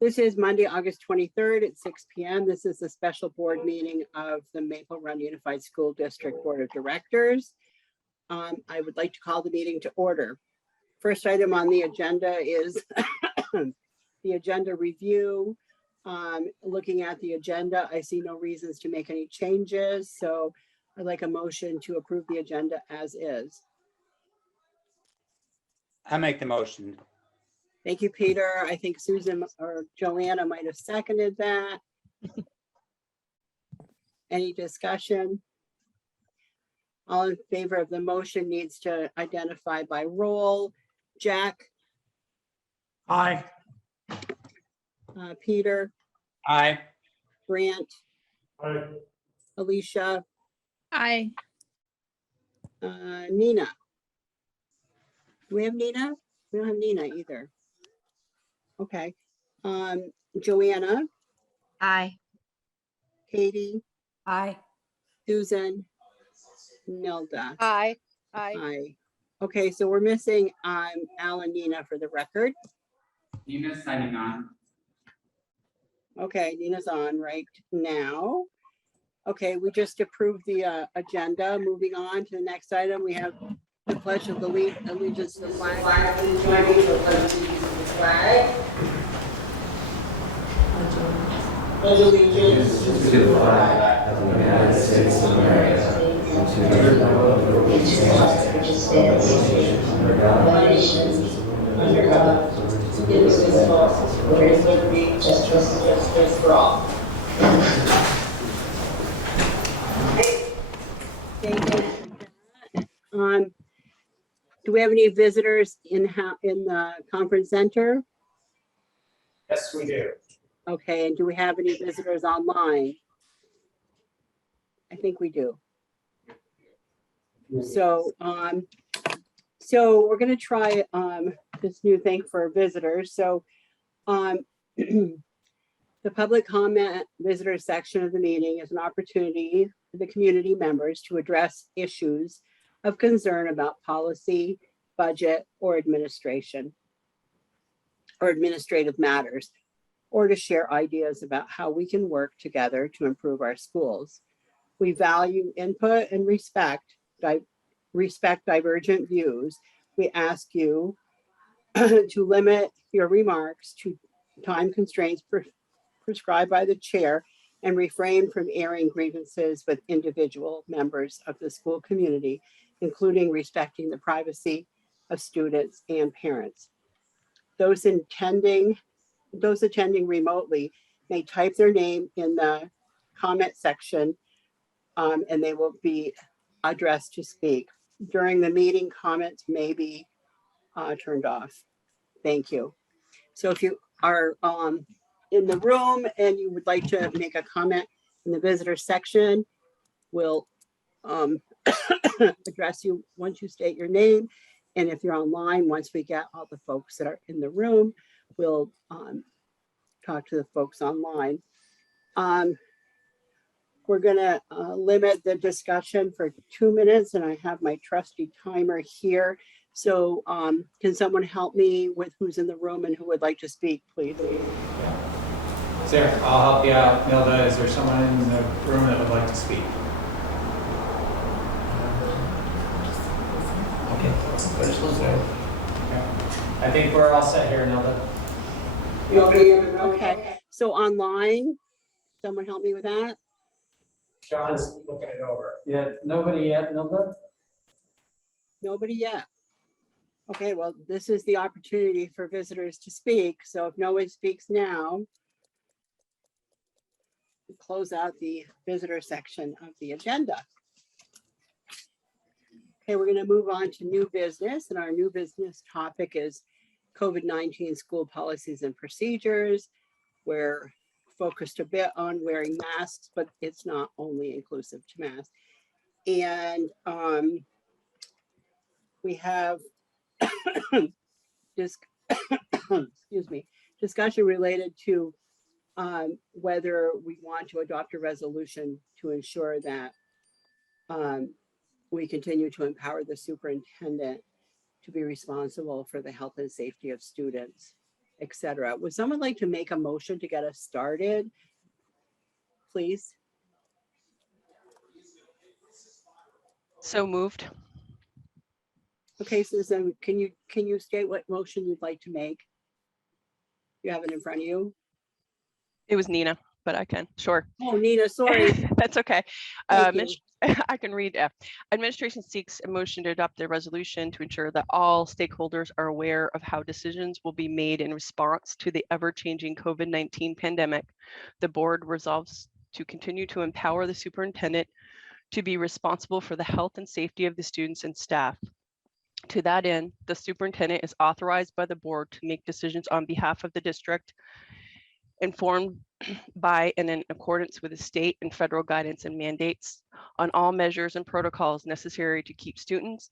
This is Monday, August 23rd at 6 p.m. This is a special board meeting of the Maple Run Unified School District Board of Directors. I would like to call the meeting to order. First item on the agenda is the agenda review. Looking at the agenda, I see no reasons to make any changes, so I'd like a motion to approve the agenda as is. I make the motion. Thank you, Peter. I think Susan or Joanna might have seconded that. Any discussion? All in favor of the motion needs to identify by roll. Jack? Aye. Peter? Aye. Grant? Aye. Alicia? Aye. Nina? Do we have Nina? We don't have Nina either. Okay. Joanna? Aye. Katie? Aye. Susan? Nilda? Aye. Aye. Okay, so we're missing Al and Nina for the record. Nina's signing on. Okay, Nina's on right now. Okay, we just approved the agenda. Moving on to the next item, we have the Pledge of Allegiance to the flag. Please join me to the Pledge of Allegiance to the flag. Pledge allegiance to the flag of the United States of America, and to the republic which stands under God, one nation, under God, indivisible, with liberty, justice for all. Do we have any visitors in the conference center? Yes, we do. Okay, and do we have any visitors online? I think we do. So, we're going to try this new thing for visitors. So, the public comment visitor section of the meeting is an opportunity for the community members to address issues of concern about policy, budget, or administration, or administrative matters, or to share ideas about how we can work together to improve our schools. We value input and respect divergent views. We ask you to limit your remarks to time constraints prescribed by the chair and refrain from airing grievances with individual members of the school community, including respecting the privacy of students and parents. Those attending remotely may type their name in the comment section and they will be addressed to speak. During the meeting, comments may be turned off. Thank you. So if you are in the room and you would like to make a comment in the visitor section, we'll address you once you state your name. And if you're online, once we get all the folks that are in the room, we'll talk to the folks online. We're gonna limit the discussion for 2 minutes, and I have my trusty timer here. So can someone help me with who's in the room and who would like to speak, please? Sarah, I'll help you out. Nilda, is there someone in the room that would like to speak? Okay. I think we're all set here, Nilda. Okay, so online, someone help me with that? John's looking it over. Yeah, nobody yet, Nilda? Nobody yet. Okay, well, this is the opportunity for visitors to speak. So if no one speaks now, we'll close out the visitor section of the agenda. Okay, we're going to move on to new business, and our new business topic is COVID-19 school policies and procedures. We're focused a bit on wearing masks, but it's not only inclusive to masks. And we have discussion related to whether we want to adopt a resolution to ensure that we continue to empower the superintendent to be responsible for the health and safety of students etc. Would someone like to make a motion to get us started? Please. So moved. Okay, Susan, can you state what motion you'd like to make? You have it in front of you? It was Nina, but I can, sure. Oh, Nina, sorry. That's okay. Thank you. I can read. Administration seeks a motion to adopt the resolution to ensure that all stakeholders are aware of how decisions will be made in response to the ever-changing COVID-19 pandemic. The board resolves to continue to empower the superintendent to be responsible for the health and safety of the students and staff. To that end, the superintendent is authorized by the board to make decisions on behalf of the district, informed by and in accordance with the state and federal guidance and mandates on all measures and protocols necessary to keep students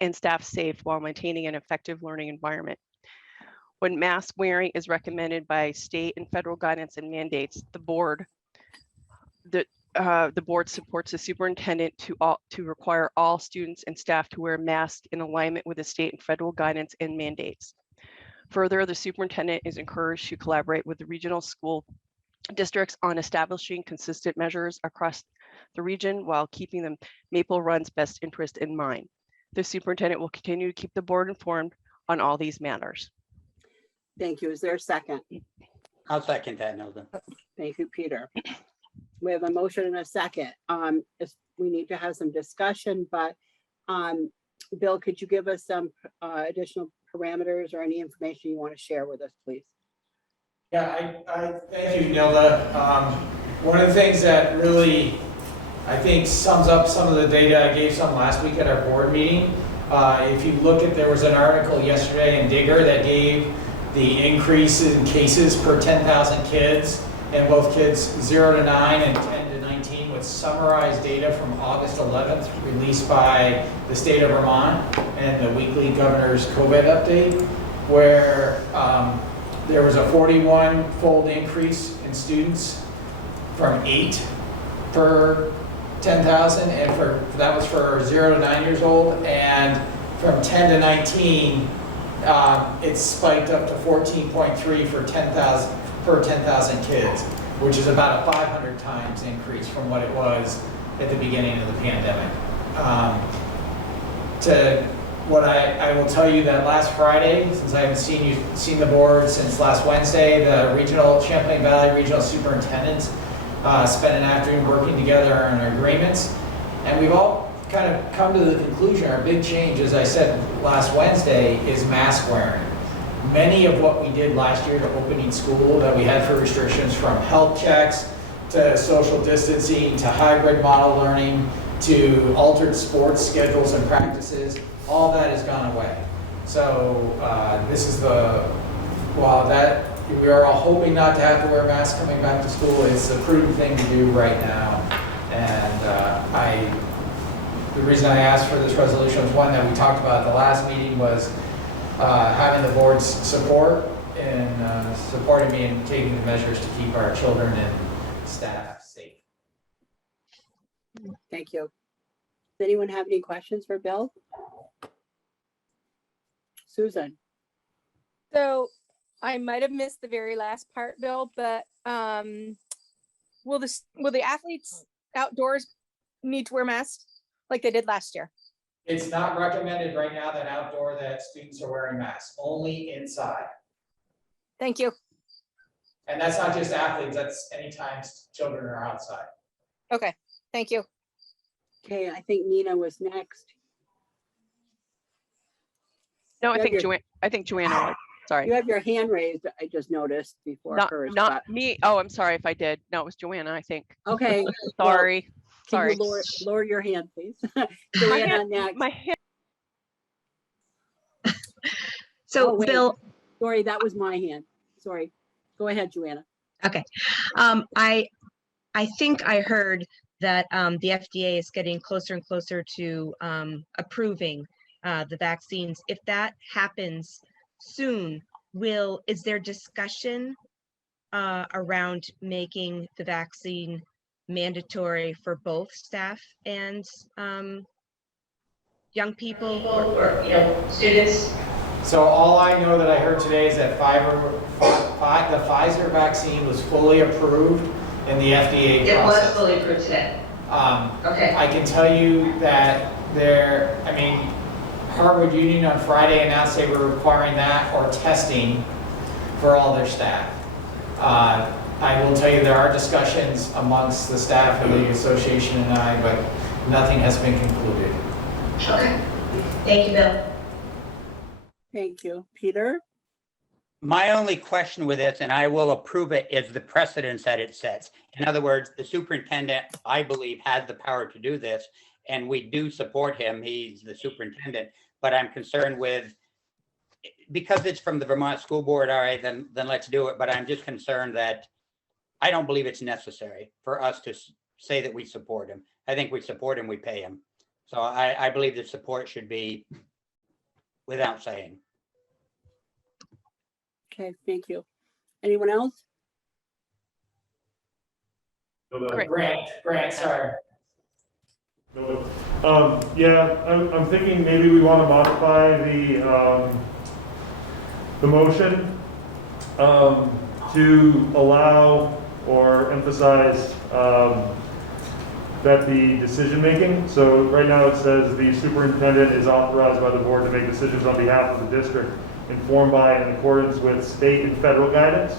and staff safe while maintaining an effective learning environment. When mask wearing is recommended by state and federal guidance and mandates, the board supports the superintendent to require all students and staff to wear masks in alignment with the state and federal guidance and mandates. Further, the superintendent is encouraged to collaborate with the regional school districts on establishing consistent measures across the region while keeping the Maple Run's best interest in mind. The superintendent will continue to keep the board informed on all these matters. Thank you. Is there a second? I'll second that, Nilda. Thank you, Peter. We have a motion and a second. We need to have some discussion, but Bill, could you give us some additional parameters or any information you want to share with us, please? Yeah, I thank you, Nilda. One of the things that really, I think, sums up some of the data, I gave some last week at our board meeting. If you look at, there was an article yesterday in Digger that gave the increase in cases per 10,000 kids, and both kids 0 to 9 and 10 to 19 with summarized data from August 11th released by the state of Vermont and the weekly governor's COVID update, where there was a 41-fold increase in students from 8 per 10,000, and that was for 0 to 9 years old, and from 10 to 19, it spiked up to 14.3 for 10,000 per 10,000 kids, which is about a 500 times increase from what it was at the beginning of the pandemic. I will tell you that last Friday, since I haven't seen the board since last Wednesday, the Champlain Valley Regional Superintendents spent an afternoon working together on agreements, and we've all kind of come to the conclusion our big change, as I said last Wednesday, is mask wearing. Many of what we did last year to opening school that we had for restrictions, from health checks to social distancing to hybrid model learning to altered sports schedules and practices, all that has gone away. So while we are all hoping not to have to wear masks coming back to school, it's the prudent thing to do right now. And the reason I asked for this resolution was one that we talked about at the last meeting, was having the board's support in supporting me in taking the measures to keep our children and staff safe. Thank you. Does anyone have any questions for Bill? Susan? So I might have missed the very last part, Bill, but will the athletes outdoors need to wear masks like they did last year? It's not recommended right now that students are wearing masks, only inside. Thank you. And that's not just athletes, that's anytime children are outside. Okay, thank you. Okay, I think Nina was next. No, I You have think Joanna was. Sorry. You have your hand raised, I just noticed before hers. Not me. Oh, I'm sorry if I did. No, it was Joanna, I think. Okay. Sorry. Can Sorry. you lower your hand, please? Joanna, next. My hand. So Oh, wait. Bill, Sorry, that was my hand. Sorry. Go ahead, Joanna. okay. I think I heard that the FDA is getting closer and closer to approving the vaccines. If that happens soon, is there discussion around making the vaccine mandatory for both staff and young people or students? So all I know that I heard today is that the Pfizer vaccine was fully approved in the FDA It was process. fully approved today. Okay. I can tell you that Harvard Union on Friday announced they were requiring that or testing for all their staff. I will tell you there are discussions amongst the staff of the association and I, but nothing has been concluded. Okay. Thank you, Bill. Thank you. Peter? My only question with this, and I will approve it, is the precedence that it sets. In other words, the superintendent, I believe, has the power to do this, and we do support him. He's the superintendent, but I'm concerned with, because it's from the Vermont School Board, all right, then let's do it. But I'm just concerned that I don't believe it's necessary for us to say that we support him. I think we support him, we pay him. So I believe the support should be without saying. Okay, thank you. Anyone else? Great. Grant, sorry. Yeah, I'm thinking maybe we want to modify the motion to allow or emphasize that the decision making. So right now it says the superintendent is authorized by the board to make decisions on behalf of the district informed by and in accordance with state and federal guidance.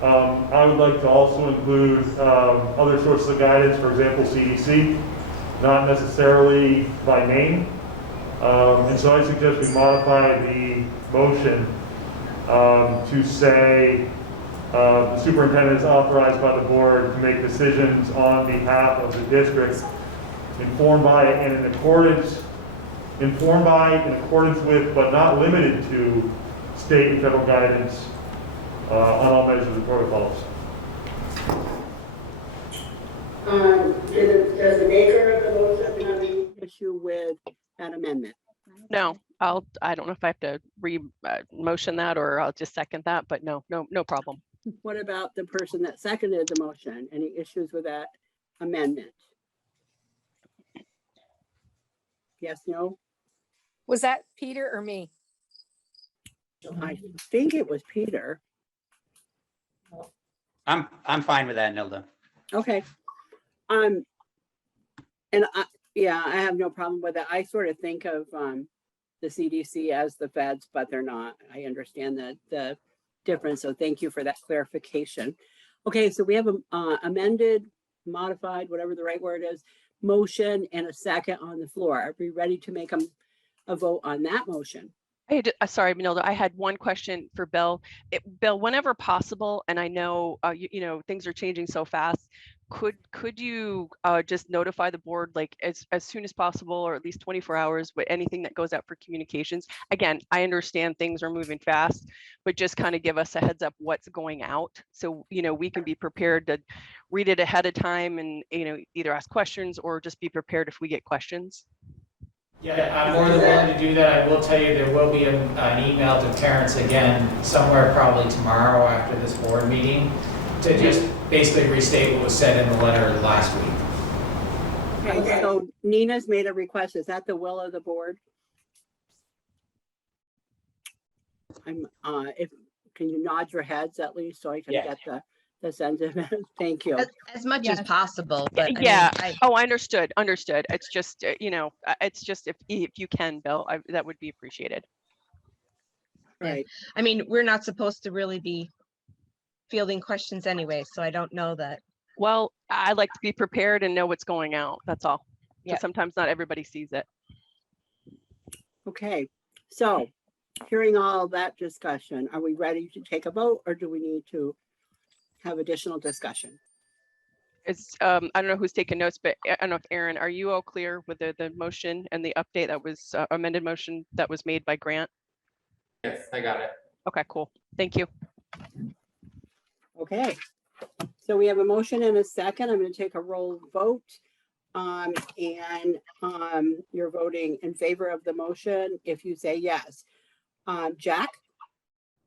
I would like to also include other sources of guidance, for example, CDC, not necessarily by name. And so I suggest we modify the motion to say the superintendent is authorized by the board to make decisions on behalf of the district, informed by and in accordance with, but not limited to, state and federal guidance on all measures and protocols. Does the maker of the motion have any issue with that amendment? No, I don't know if I have to motion that or I'll just second that, but no problem. What about the person that seconded the motion? Any issues with that amendment? Yes, no? Was that Peter or me? I think it was Peter. I'm fine with that, Nilda. Okay. And yeah, I have no problem with it. I sort of think of the CDC as the feds, but they're not. I understand the difference. So thank you for that clarification. Okay, so we have a amended, modified, whatever the right word is, motion and a second on the floor. Are we ready to make a vote on that motion? Sorry, Manilda, I had one question for Bill. Bill, whenever possible, and I know you know things are changing so fast, could you just notify the board like as soon as possible, or at least 24 hours with anything that goes out for communications? Again, I understand things are moving fast, but just kind of give us a heads up what's going out, so you know we can be prepared to read it ahead of time and you know either ask questions or just be prepared if we get questions. Yeah, I'm more than willing to do that. I will tell you there will be an email to parents again somewhere probably tomorrow after this board meeting to just basically restate what was said in the letter last week. Okay, so Nina's made a request. Is that the will of the board? I'm can you nod your heads at least so I can Yes. get the sentiment? Thank you. As much as possible, but Yeah. I mean, Oh, I understood. It's just you know, it's just if you can, Bill, that would be appreciated. Right. I mean, we're not supposed to really be fielding questions anyway, so I don't know that. Well, I like to be prepared and know what's going out. That's all. Yeah. So sometimes not everybody sees it. Okay, so hearing all that discussion, are we ready to take a vote or do we need to have additional discussion? It's I don't know who's taking notes, but I don't know if Aaron, are you all clear with the motion and the update that was amended motion that was made by Grant? Yes, I got it. Okay, cool. Thank you. Okay, so we have a motion and a second. I'm going to take a roll vote. You're voting in favor of the motion if you say yes. Jack?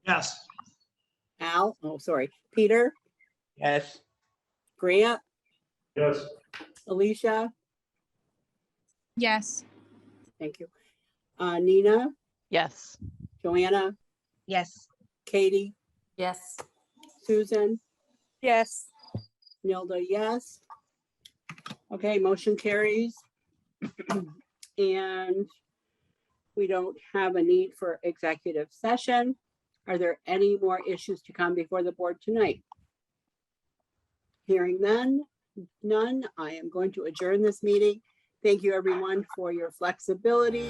Yes. Al? Oh, sorry. Peter? Yes. Grant? Yes. Alicia? Yes. Thank you. Nina? Yes. Joanna, Yes. Katie, Yes. Susan, Yes. Nilda, yes. Okay, motion carries. And we don't have a need for executive session. Are there any more issues to come before the board tonight? Hearing none, I am going to adjourn this meeting. Thank you, everyone, for your flexibility.